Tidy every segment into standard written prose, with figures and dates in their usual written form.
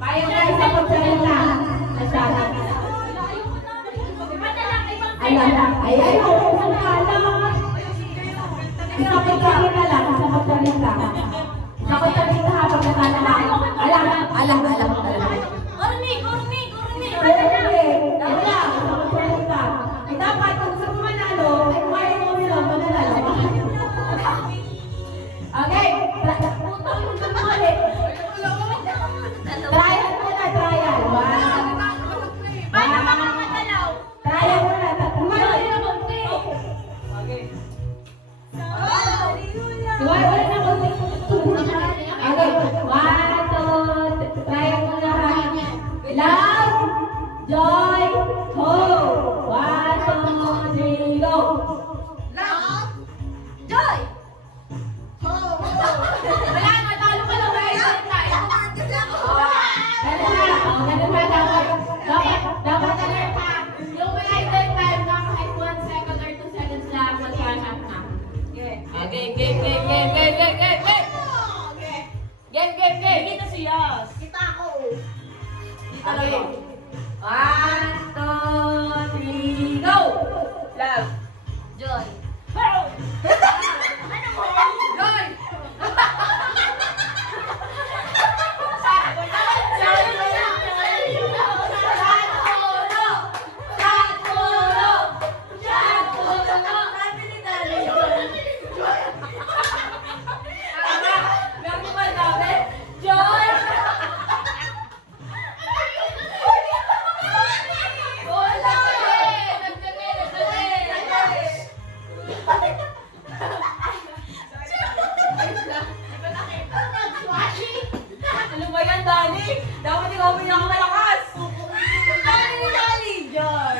Payag tayo sa pagsalita. Masyado. Ayan, kung alam. Isang pagsalita lang, isang pagsalita. Isang pagsalita habang nakalala. Alam. Dapat kung gusto mo manalo, ay kumain mo nila, manalala. Okay. Trial muna, trial. Trial muna. Wala na konti. Okay. 1, 2, trial muna. Love, joy, hope. 1, 2, 3, go. Love, joy, hope. Wala na, talo ka lang. Dapat yung may item time na kahit 1 second or 2 seconds lang, mag-cash-up na. Game. Kita si Yas. Kita ako. Okay. 1, 2, 3, go! Love, joy, Joy! Ano ba yan, Dani? Dapat ikaw pinakamalakas! Dali, joy.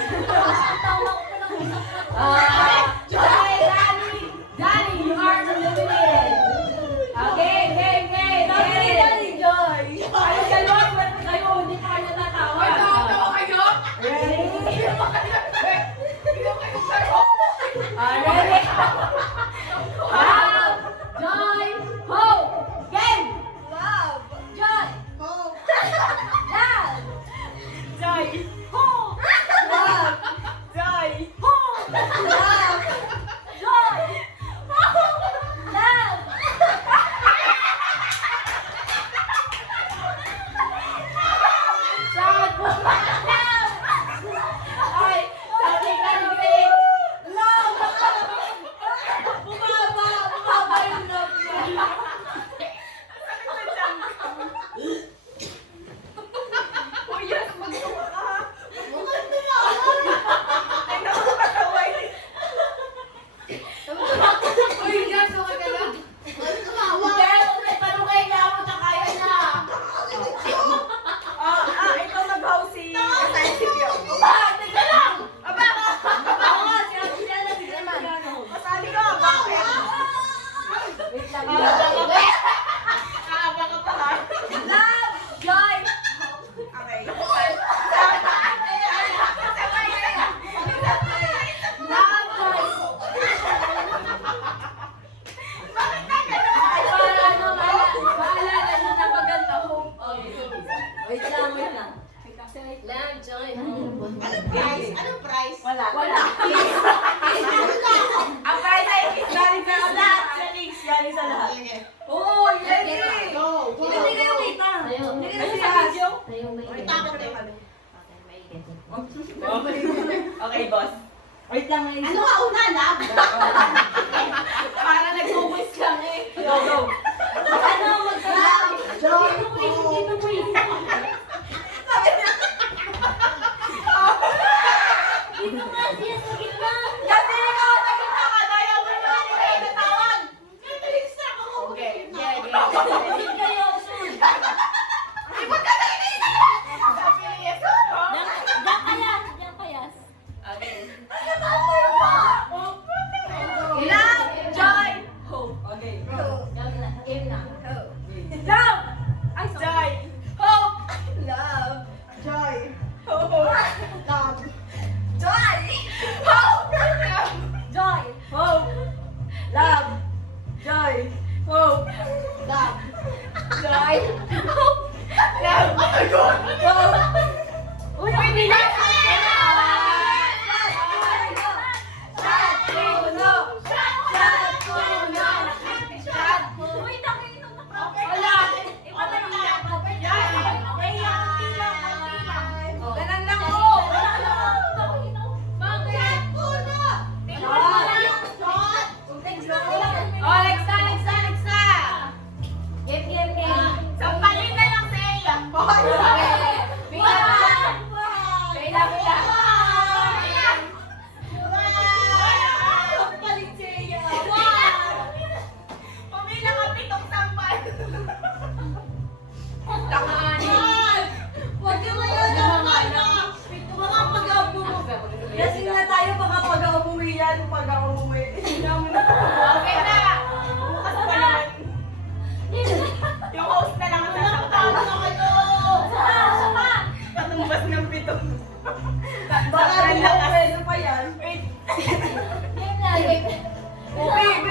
Joy, Dani, you are eliminated! Okay, game! Dali, joy. Ay, galot! Ba't kayo? Hindi pa kayo natatawa. Ready? Ready? Love, joy, hope! Game! Love, Joy! hope. Love! Joy, Hope! love, joy, Hope! love. Joy! Love! Sad! Love! Ay, sabi ka rin! Love. Bumaba yung love niya. Uy, Yas, magsawa ka ha. Maganda na. Ay, nakakaway. Uy, Jas, okay ka lang? Tumawa. Pero kaya mo na kaya na! Ikaw nag-house si Sensibyo. Teka lang! Aba! Masali ka, bakit? Wait lang. Kaaba ka pa ha? Love! Joy! Okay. Love, joy! Paalala nyo na maganda hope. Wait lang. Love, joy, hope. Anong price? Anong price? Wala. Ang price ay galing sa lahat. Sa links, galing sa lahat. Oo, ready! Go! Hindi kayo kita. Hindi kayo Kasi sa sa video. Wait, takot eh. Okay, boss. Wait lang, may Ano ka una, love? para nag-focus lang eh. Go! Ano, magka-love? Dito po yung Dito nga siya sa gitna. Kasi ikaw sa gitna ka, dahil mo naman hindi kayo natawag. Okay, yeah. Hindi kayo soon. Ay, ba't ka nakikinig? Sabi ni Jesus. Diyan kayas. Okay. Love, Joy. Hope. Love. Joy. Hope. Love. Oh my God. Hope. Uy, pila. Lasing na tayo baka pag umuwi yan, pag umuwi. Okay na! Bukas pa naman. Yung host na lang ang sasaktan. Patumbas ng pito. Baka Saktan may lang kasi. pwede pa yan. Wait. Game na, game. Babe,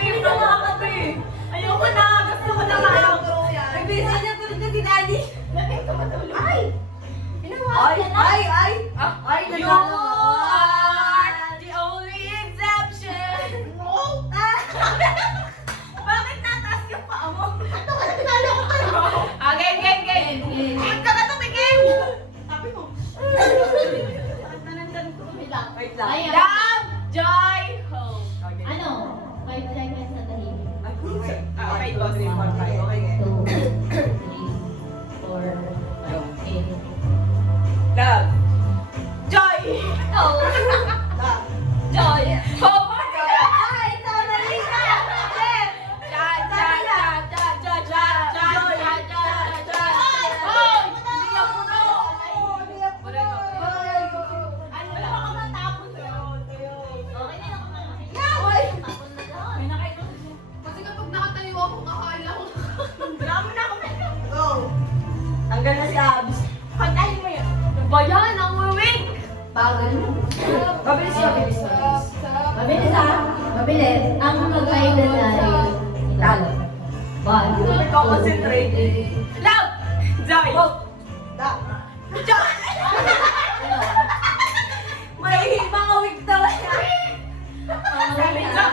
babe. Ayoko na. Gusto ko na maalam. May busy na tulad na si Daddy. Ay! Ay, ay, ay. Ay, You nagkala. are the only exception. No. Bakit nataas yung paa mo? Ito ka na pinalo ko kayo. Ah, game, game, game. Huwag ka na tumigil. Sabi mo. Nanandan ko. Wait lang. Ayan. Love, joy, hope. Ano? 5 seconds na tahimik. Okay, 2, 3, 4, 5. Okay, 2, 3, 4, 8. Love, joy, Oh! joy, hope. Ay, tama rin ka. Kasi kapag nakatayo ako, kakala ko. Go. Tanggal na si Abs. Patayin mo yun. Ba yan? Ang wiwig! Bagal. Mabilis, mabilis, mabilis. Mabilis ah. Mabilis. Ang magkailan ay talo. Concentrate. Love! Joy! Hope! Da. Joy! May mga wig daw yan. Sabi ko.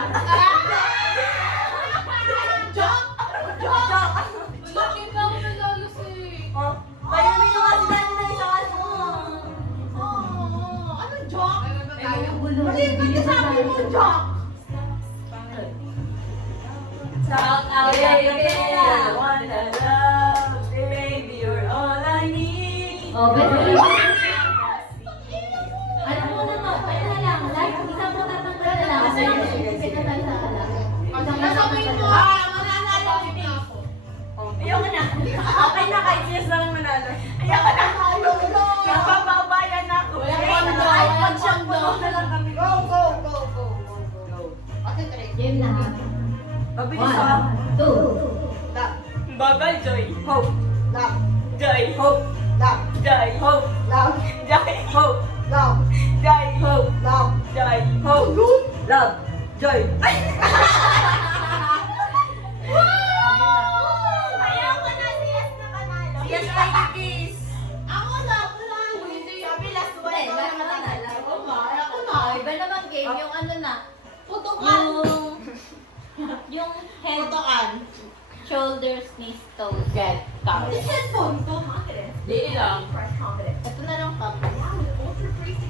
Lagi na ako nalalasing. Oh, mayroon yung kasi Daddy na isang ano. Anong joke? Mali ka na sabi mo, Jock. Shout out sa kanila. Wanna love, baby, you're all I need. Oh, baby. Ano muna to? Kaya na lang. Like, isang mo tatanggal na lang. Kasi pipit na tayo sa alam. Nasabihin mo. Mananalo din ako. Ayoko na. Okay na, kahit yes lang ang manalo. Ayoko na. Napababayan na ako. Wala ko na tayo. Pag siyang do. Na lang kami. Go, go, go, go, go. Game na ha. Mabilis ah. 1, 2. Love, Bagal, Joy. Hope. love, Joy. Hope. love, Joy. Hope. love, Joy. Hope. love, Joy. Hope. love. Joy. Hope. Love, joy. Ayoko na siyas na panalo. Yes, my kiss. Ako na. Hindi. Sabi last one. Hindi, wala naman nanalo. Ako na. Iba naman game. Yung ano na. Putukan. Yung head, Putukan. shoulders, knees, toes, get, top. This headphone ko, confidence. Di lang. Fresh confidence. Ito na lang top.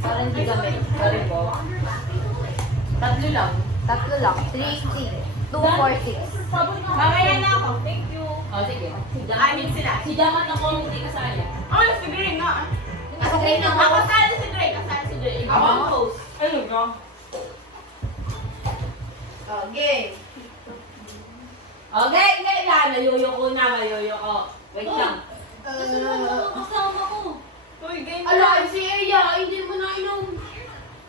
Parang hindi gamit. Sorry po. Tatlo lang. 3, 6, 2, 4, 6. Mamaya na ako. Thank you. Oh, sige. Amin sila. Si Damat ako hindi kasali. Oh, si Green nga. Ako kayo na Ako sali si Green. Kasali si Green. Ako ang host. Ano ka? Okay. Okay, kailan? Nayuyoko na, nayuyoko. Wait lang. Kasama ko. Uy, game Ala, si Eya, hindi mo na inom.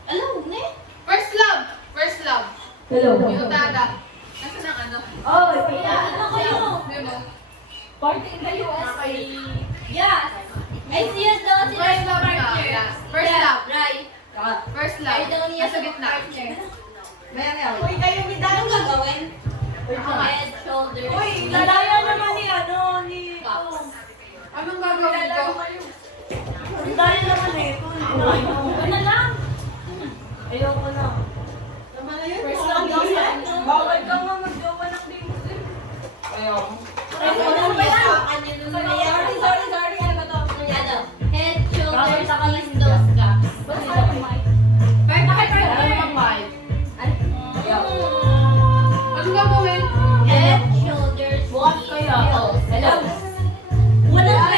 Alam, ne? First love! First love! Hello. Yung tada. Nasaan ang ano? Oh, kaya ano kayo? Hindi mo. Party in the US. Yes. Ay, siyas daw sila First yung love partner. ka, yeah. First Yeah, love. Right. First love. Ay, daw niya Nasa gitna. Maya, maya. Uy, kayo may Anong dalawa. gagawin? Head, shoulders. Uy, lalaya naman ni ano, ni... Cups. Anong gagawin ko? Ang dali naman eh. Ano lang? Ayoko na. First love daw sa ano. Bawal ka nga mag-jowa ng demos eh. Ayaw. Ano ba yan? Sorry. Ano ba to? Ano? Head, shoulders, knees, toes, cups. Kahit ang five. Anong gagawin? Head, shoulders, Bukas knees, kaya. toes. Hello? Walang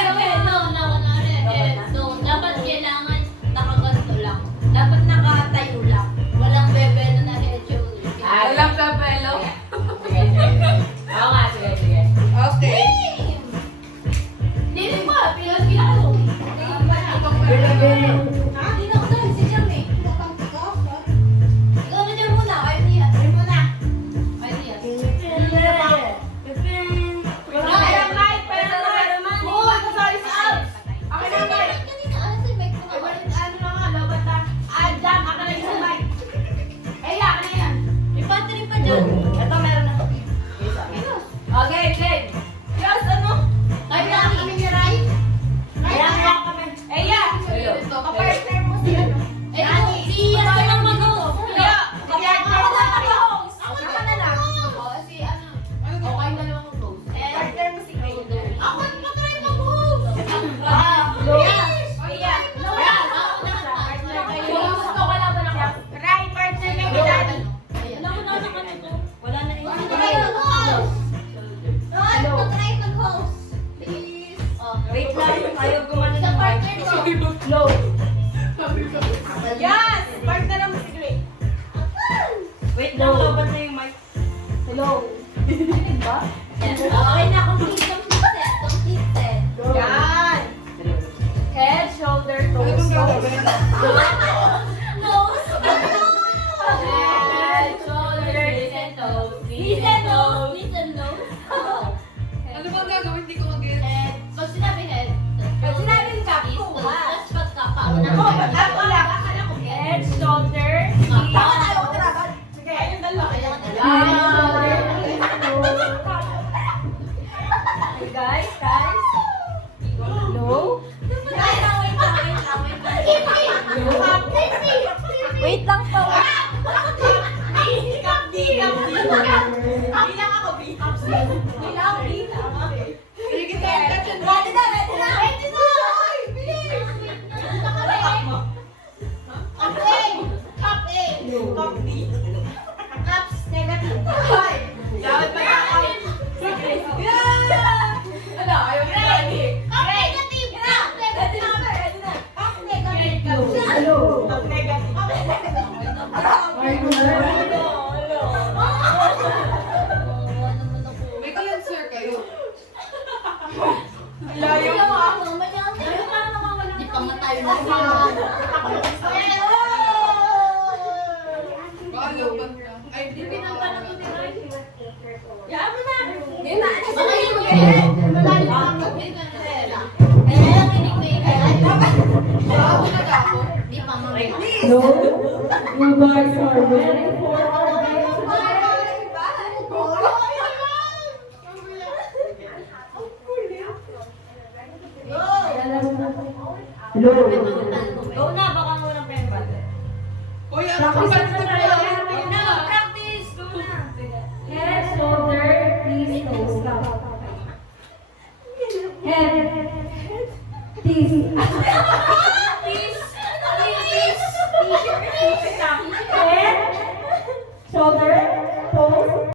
Head, toes. Dapat kailangan nakaganto lang. Dapat nakatayo lang. Walang bebelo na head, shoulders. Walang pepelo. Oo nga, sige. Okay. Hindi mo ba? Pinakalo. Hindi na ako dahil si Jam eh. Ikaw na dyan muna. Ayaw niya. Ayaw niya. May battery pa dyan. Ito meron na. Okay, Glenn. Yes, ano? Tayo lang kami ni Rai. Kaya nga kami. Eya! Kapartner mo si ano? Eh, si Yas ka lang mag-host. Kaya, kapartner mo si host. Ako na lang. Oo, si ano. Okay na lang ang host. Partner mo si Glenn. Ako na try mag-host. Eya! Ako na partner kayo. Gusto ko lang ba lang? Rai, partner kay Daddy. Wala ko na naman ito. Wala na yung Try mag-host. Ron, try mag-host. Please. Oh. Wait lang, ayaw gumana Sa ng partner ko. Low. Yes! Partner mo si Gray. Wait lang, lobat na yung mic. Hello. Ba? Okay na, complete ang set. Complete set. Yan! Head, shoulder, toes. Anong gagawin? Nose. Head, shoulder, knees and toes. Knees and nose. Knees and nose. Ano bang gagawin? Hindi ko mag-get. Head. Pag sinabi head. Pag sinabing cup, Knees, kuha. toes. Tapos pagka pauna. Oh, ako lang. Akala ko head, shoulder, knees. Ako na, ako na. Sige, ayun dalawa. Kailangan na Yan. Hey, guys. Hello? Wait lang po. Bilang ako, bilang. Sige, touch and Ready na. Cup B. Cups negative. Dapat ba yung Ano? Ayaw na ready. Cup negative. Ready na. Cup negative. Hello. Cup negative. May cancer kayo. Layo mo ah. Di pa nga tayo na. Baka lobat ka. Ay, hindi pinagtanong ko din. Yan mo na. Baka yun mag-head. Malalim ang mag-head. Kaya lang hinig ko yung head. Ako na ako. Di pa mga. No. You guys are ready for our Go na, baka mo ng pen ba? Uy, ang kapal na Practice! Go na! Head, shoulder, knees, toes, cup. Head, knees.